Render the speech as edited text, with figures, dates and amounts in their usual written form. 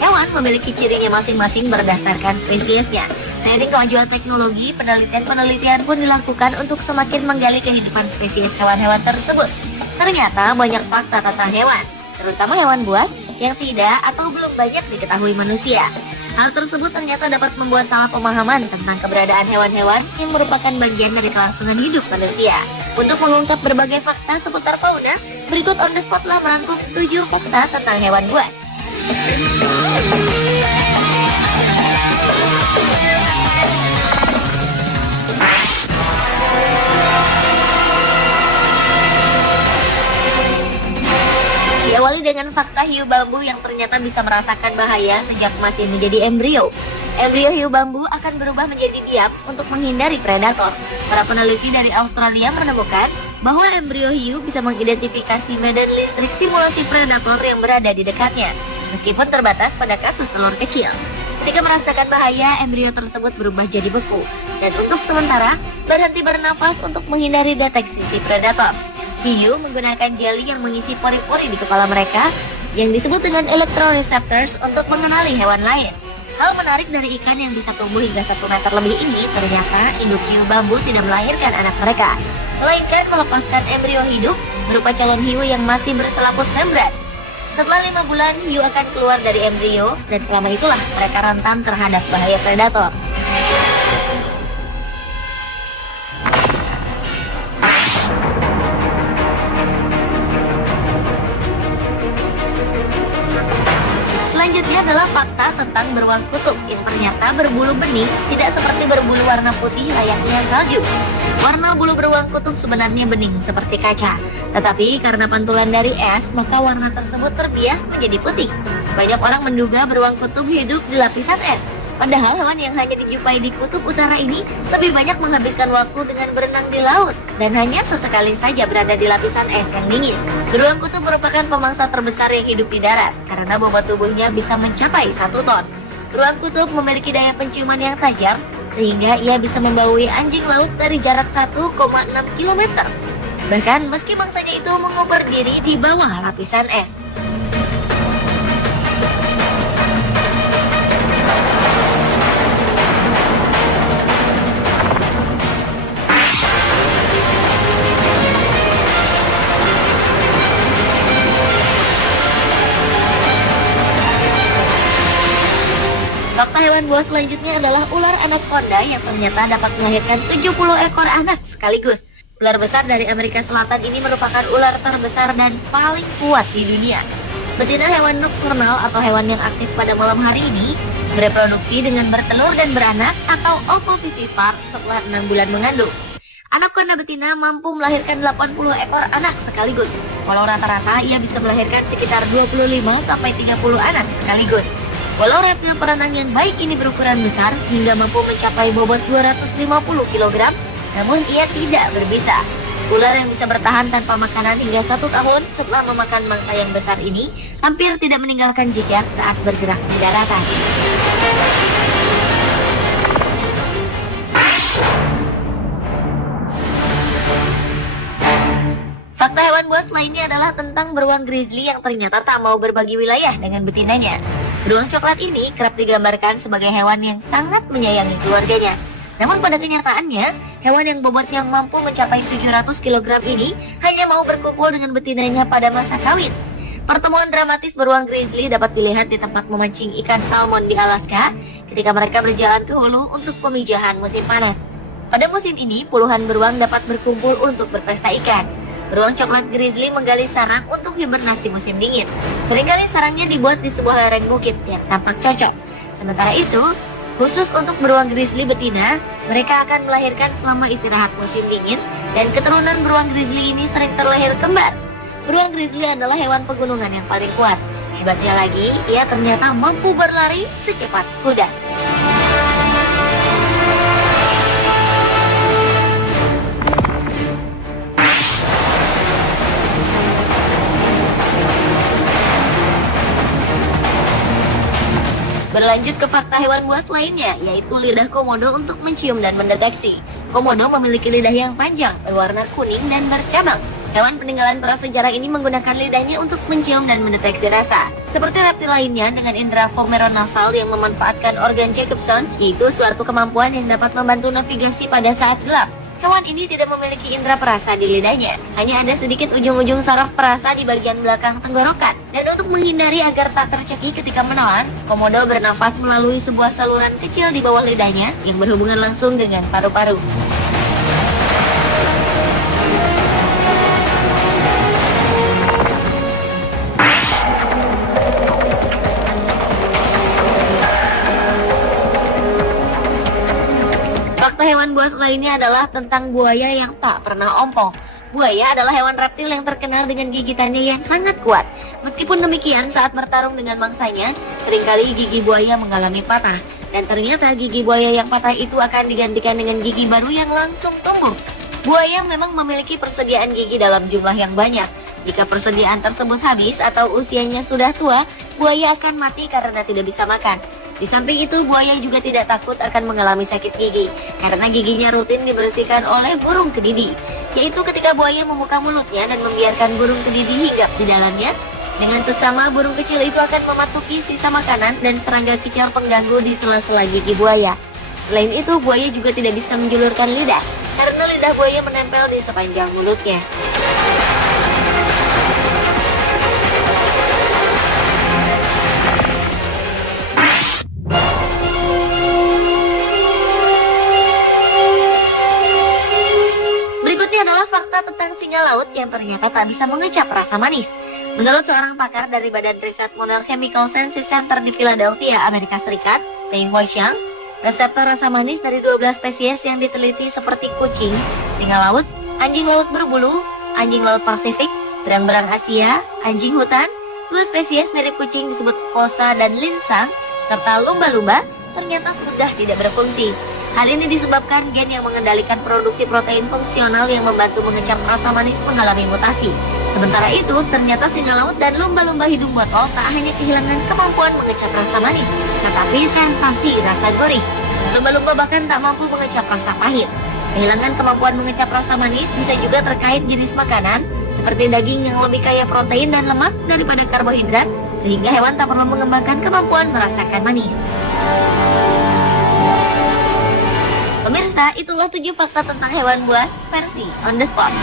Hewan memiliki cirinya masing-masing berdasarkan spesiesnya. Seiring kemajuan teknologi, penelitian pun dilakukan untuk semakin menggali kehidupan spesies hewan-hewan tersebut. Ternyata banyak fakta tentang hewan, terutama hewan buas, yang tidak atau belum banyak diketahui manusia. Hal tersebut ternyata dapat membuat salah pemahaman tentang keberadaan hewan-hewan yang merupakan bagian dari kelangsungan hidup manusia. Untuk mengungkap berbagai fakta seputar fauna, berikut On The Spot telah merangkum 7 fakta tentang hewan buas. Diawali dengan fakta hiu bambu yang ternyata bisa merasakan bahaya sejak masih menjadi embrio. Embrio hiu bambu akan berubah menjadi diam untuk menghindari predator. Para peneliti dari Australia menemukan bahwa embrio hiu bisa mengidentifikasi medan listrik simulasi predator yang berada di dekatnya, meskipun terbatas pada kasus telur kecil. Ketika merasakan bahaya, embrio tersebut berubah jadi beku, dan untuk sementara berhenti bernafas untuk menghindari deteksi si predator. Hiu menggunakan jeli yang mengisi pori-pori di kepala mereka yang disebut dengan electroreceptors untuk mengenali hewan lain. Hal menarik dari ikan yang bisa tumbuh hingga 1 meter lebih ini, ternyata induk hiu bambu tidak melahirkan anak mereka, melainkan melepaskan embrio hidup berupa calon hiu yang masih berselaput membran. Setelah 5 bulan, hiu akan keluar dari embrio, dan selama itulah mereka rentan terhadap bahaya predator. Selanjutnya adalah fakta tentang beruang kutub yang ternyata berbulu bening, tidak seperti berbulu warna putih layaknya salju. Warna bulu beruang kutub sebenarnya bening seperti kaca, tetapi karena pantulan dari es, maka warna tersebut terbias menjadi putih. Banyak orang menduga beruang kutub hidup di lapisan es, padahal hewan yang hanya dijumpai di kutub utara ini lebih banyak menghabiskan waktu dengan berenang di laut dan hanya sesekali saja berada di lapisan es yang dingin. Beruang kutub merupakan pemangsa terbesar yang hidup di darat karena bobot tubuhnya bisa mencapai 1 ton. Beruang kutub memiliki daya penciuman yang tajam sehingga ia bisa membaui anjing laut dari jarak 1,6 km. Bahkan meski mangsanya itu mengubur diri di bawah lapisan es. Fakta hewan buas selanjutnya adalah ular anaconda yang ternyata dapat melahirkan 70 ekor anak sekaligus. Ular besar dari Amerika Selatan ini merupakan ular terbesar dan paling kuat di dunia. Betina hewan nokturnal atau hewan yang aktif pada malam hari ini bereproduksi dengan bertelur dan beranak atau ovovivipar setelah 6 bulan mengandung. Anaconda betina mampu melahirkan 80 ekor anak sekaligus, walau rata-rata ia bisa melahirkan sekitar 25-30 anak sekaligus. Walau reptil perenang yang baik ini berukuran besar hingga mampu mencapai bobot 250 kg, namun ia tidak berbisa. Ular yang bisa bertahan tanpa makanan hingga 1 tahun setelah memakan mangsa yang besar ini hampir tidak meninggalkan jejak saat bergerak di daratan. Fakta hewan buas lainnya adalah tentang beruang grizzly yang ternyata tak mau berbagi wilayah dengan betinanya. Beruang coklat ini kerap digambarkan sebagai hewan yang sangat menyayangi keluarganya. Namun pada kenyataannya, hewan yang bobotnya mampu mencapai 700 kg ini hanya mau berkumpul dengan betinanya pada masa kawin. Pertemuan dramatis beruang grizzly dapat dilihat di tempat memancing ikan salmon di Alaska ketika mereka berjalan ke hulu untuk pemijahan musim panas. Pada musim ini, puluhan beruang dapat berkumpul untuk berpesta ikan. Beruang coklat grizzly menggali sarang untuk hibernasi musim dingin. Seringkali sarangnya dibuat di sebuah lereng bukit yang tampak cocok. Sementara itu, khusus untuk beruang grizzly betina, mereka akan melahirkan selama istirahat musim dingin dan keturunan beruang grizzly ini sering terlahir kembar. Beruang grizzly adalah hewan pegunungan yang paling kuat. Hebatnya lagi, ia ternyata mampu berlari secepat kuda. Berlanjut ke fakta hewan buas lainnya, yaitu lidah komodo untuk mencium dan mendeteksi. Komodo memiliki lidah yang panjang, berwarna kuning dan bercabang. Hewan peninggalan prasejarah ini menggunakan lidahnya untuk mencium dan mendeteksi rasa. Seperti reptil lainnya dengan indera vomeronasal yang memanfaatkan organ Jacobson, yaitu suatu kemampuan yang dapat membantu navigasi pada saat gelap. Hewan ini tidak memiliki indera perasa di lidahnya, hanya ada sedikit ujung-ujung saraf perasa di bagian belakang tenggorokan. Dan untuk menghindari agar tak tercekik ketika menelan, komodo bernafas melalui sebuah saluran kecil di bawah lidahnya yang berhubungan langsung dengan paru-paru. Fakta hewan buas lainnya adalah tentang buaya yang tak pernah ompong. Buaya adalah hewan reptil yang terkenal dengan gigitannya yang sangat kuat. Meskipun demikian, saat bertarung dengan mangsanya, seringkali gigi buaya mengalami patah. Dan ternyata gigi buaya yang patah itu akan digantikan dengan gigi baru yang langsung tumbuh. Buaya memang memiliki persediaan gigi dalam jumlah yang banyak. Jika persediaan tersebut habis atau usianya sudah tua, buaya akan mati karena tidak bisa makan. Di samping itu, buaya juga tidak takut akan mengalami sakit gigi, karena giginya rutin dibersihkan oleh burung kedidi, yaitu ketika buaya membuka mulutnya dan membiarkan burung kedidi hinggap di dalamnya. Dengan seksama, burung kecil itu akan mematuki sisa makanan dan serangga kicau pengganggu di sela-sela gigi buaya. Selain itu, buaya juga tidak bisa menjulurkan lidah, karena lidah buaya menempel di sepanjang mulutnya. Berikutnya adalah fakta tentang singa laut yang ternyata tak bisa mengecap rasa manis. Menurut seorang pakar dari Badan Riset Model Chemical Sciences Center di Philadelphia, Amerika Serikat, Peng Huaxiang, reseptor rasa manis dari 12 spesies yang diteliti seperti kucing, singa laut, anjing laut berbulu, anjing laut Pasifik, berang-berang Asia, anjing hutan, 2 spesies mirip kucing disebut fossa dan linsang, serta lumba-lumba ternyata sudah tidak berfungsi. Hal ini disebabkan gen yang mengendalikan produksi protein fungsional yang membantu mengecap rasa manis mengalami mutasi. Sementara itu, ternyata singa laut dan lumba-lumba hidung botol tak hanya kehilangan kemampuan mengecap rasa manis, tetapi sensasi rasa gurih. Lumba-lumba bahkan tak mampu mengecap rasa pahit. Kehilangan kemampuan mengecap rasa manis bisa juga terkait jenis makanan, seperti daging yang lebih kaya protein dan lemak daripada karbohidrat, sehingga hewan tak perlu mengembangkan kemampuan merasakan manis. Pemirsa, itulah 7 fakta tentang hewan buas versi on the spot.